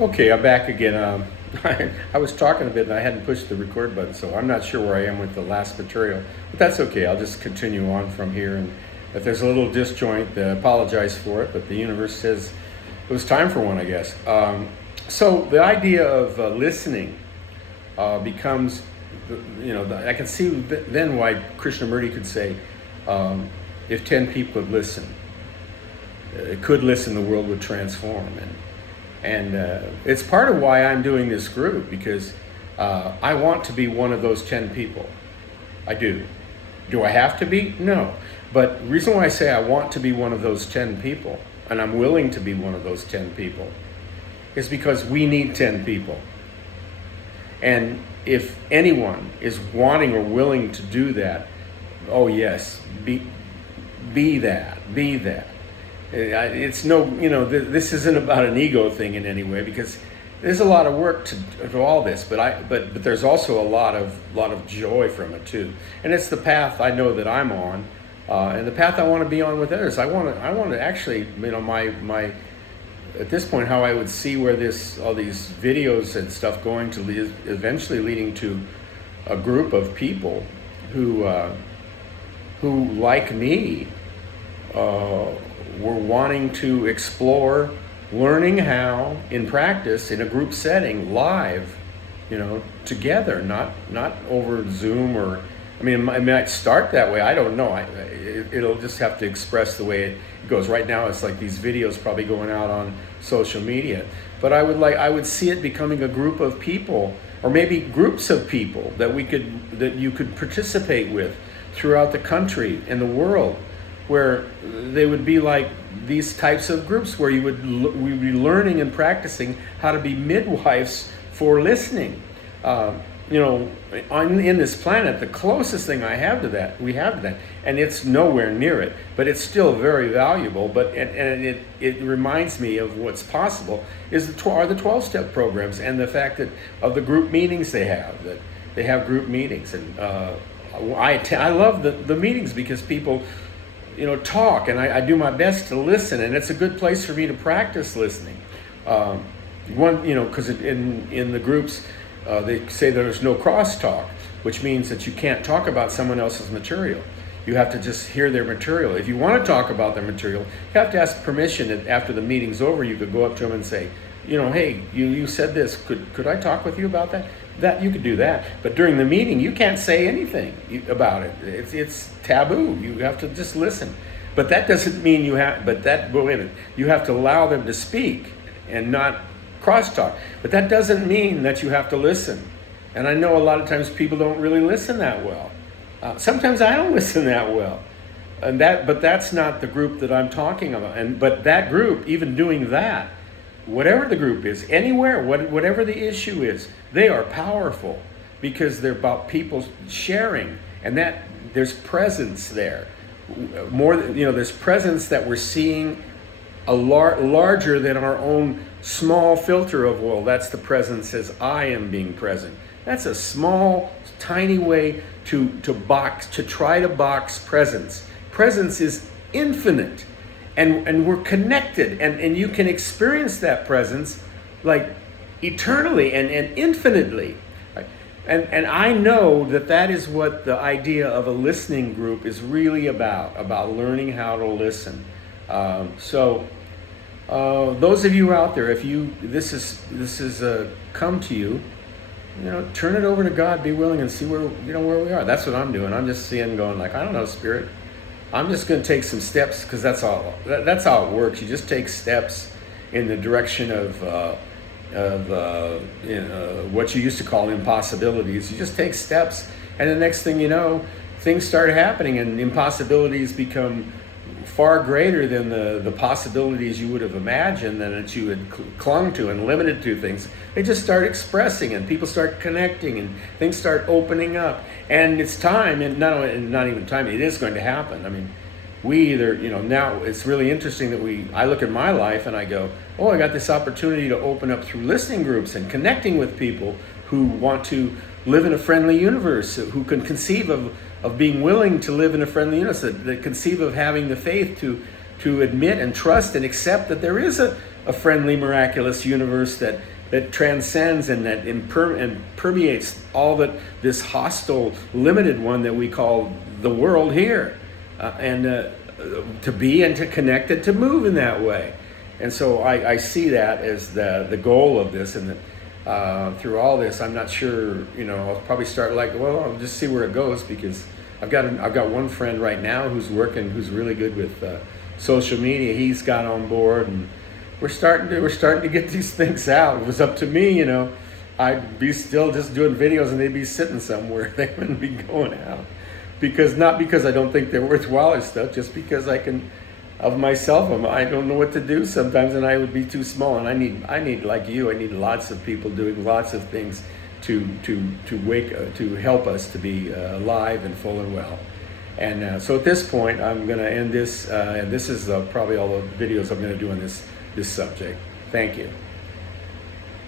Okay, I'm back again. I was talking a bit and I hadn't pushed the record button, so I'm not sure where I am with the last material. But that's okay. I'll just continue on from here. And if there's a little disjoint, apologize for it. But the universe says it was time for one, I guess. So the idea of listening becomes, I can see then why Krishnamurti could say, if 10 people could listen, the world would transform. And it's part of why I'm doing this group, because I want to be one of those 10 people. I do. Do I have to be? No. But the reason why I say I want to be one of those 10 people, and I'm willing to be one of those 10 people, is because we need 10 people. And if anyone is wanting or willing to do that, oh yes, be that. It's no, this isn't about an ego thing in any way, because there's a lot of work to all this, but there's also a lot of joy from it too, and it's the path I know that I'm on, and the path I want to be on with others. I want to actually, my at this point, how I would see where all these videos and stuff going to eventually leading to a group of people who like me, were wanting to explore learning how, in practice, in a group setting, live, together, not over Zoom or, it might start that way. I don't know. It'll just have to express the way it goes. Right now, it's like these videos probably going out on social media. But I would see it becoming a group of people, or maybe groups of people that you could participate with throughout the country and the world, where they would be like these types of groups where we'd be learning and practicing how to be midwives for listening. In this planet, the closest thing we have to that, and it's nowhere near it, but it's still very valuable. And it reminds me of what's possible are the 12-step programs, and the fact that of the group meetings that they have group meetings, and I love the meetings because people talk, and I do my best to listen, and it's a good place for me to practice listening. Because in the groups, they say there's no crosstalk, which means that you can't talk about someone else's material. You have to just hear their material. If you want to talk about their material, you have to ask permission. And after the meeting's over, you could go up to them and say, hey, you said this. Could I talk with you about that? That you could do that, but during the meeting, you can't say anything about it. It's taboo. You have to just listen. But that doesn't mean you have. You have to allow them to speak and not crosstalk. But that doesn't mean that you have to listen. And I know a lot of times people don't really listen that well. Sometimes I don't listen that well, but that's not the group that I'm talking about. But that group, even doing that, whatever the group is, anywhere, whatever the issue is, they are powerful because they're about people sharing, and that there's presence there. There's presence that we're seeing larger than our own small filter of, well, that's the presence as I am being present. That's a small, tiny way to try to box presence. Presence is infinite. And we're connected, and you can experience that presence like eternally and infinitely. Right? And I know that is what the idea of a listening group is really about learning how to listen. So those of you out there, if this is come to you, turn it over to God, be willing, and see where we are. That's what I'm doing. I'm just seeing, going like, I don't know, Spirit. I'm just going to take some steps, because that's how it works. You just take steps in the direction of what you used to call impossibilities. You just take steps, and the next thing you know, things start happening, and impossibilities become far greater than the possibilities you would have imagined, and that you had clung to and limited to things. They just start expressing, and people start connecting, and things start opening up. And it's time, and not even time, it is going to happen. We either, now it's really interesting that I look at my life and I go, oh, I got this opportunity to open up through listening groups and connecting with people who want to live in a friendly universe, who can conceive of being willing to live in a friendly universe, that conceive of having the faith to admit and trust and accept that there is a friendly, miraculous universe that transcends and that permeates all that this hostile, limited one that we call the world here, to be and to connect and to move in that way. And so I see that as the goal of this, and that through all this, I'm not sure, I'll probably start I'll just see where it goes, because I've got one friend right now who's really good with social media. He's got on board, and we're starting to get these things out. If it was up to me, I'd be still just doing videos and they'd be sitting somewhere. They wouldn't be going out. Not because I don't think they're worthwhile or stuff, just because I don't know what to do sometimes, and I would be too small. And I need like you, I need lots of people doing lots of things to help us to be alive and full and well. And so at this point, I'm going to end this, and this is probably all the videos I'm going to do on this subject. Thank you.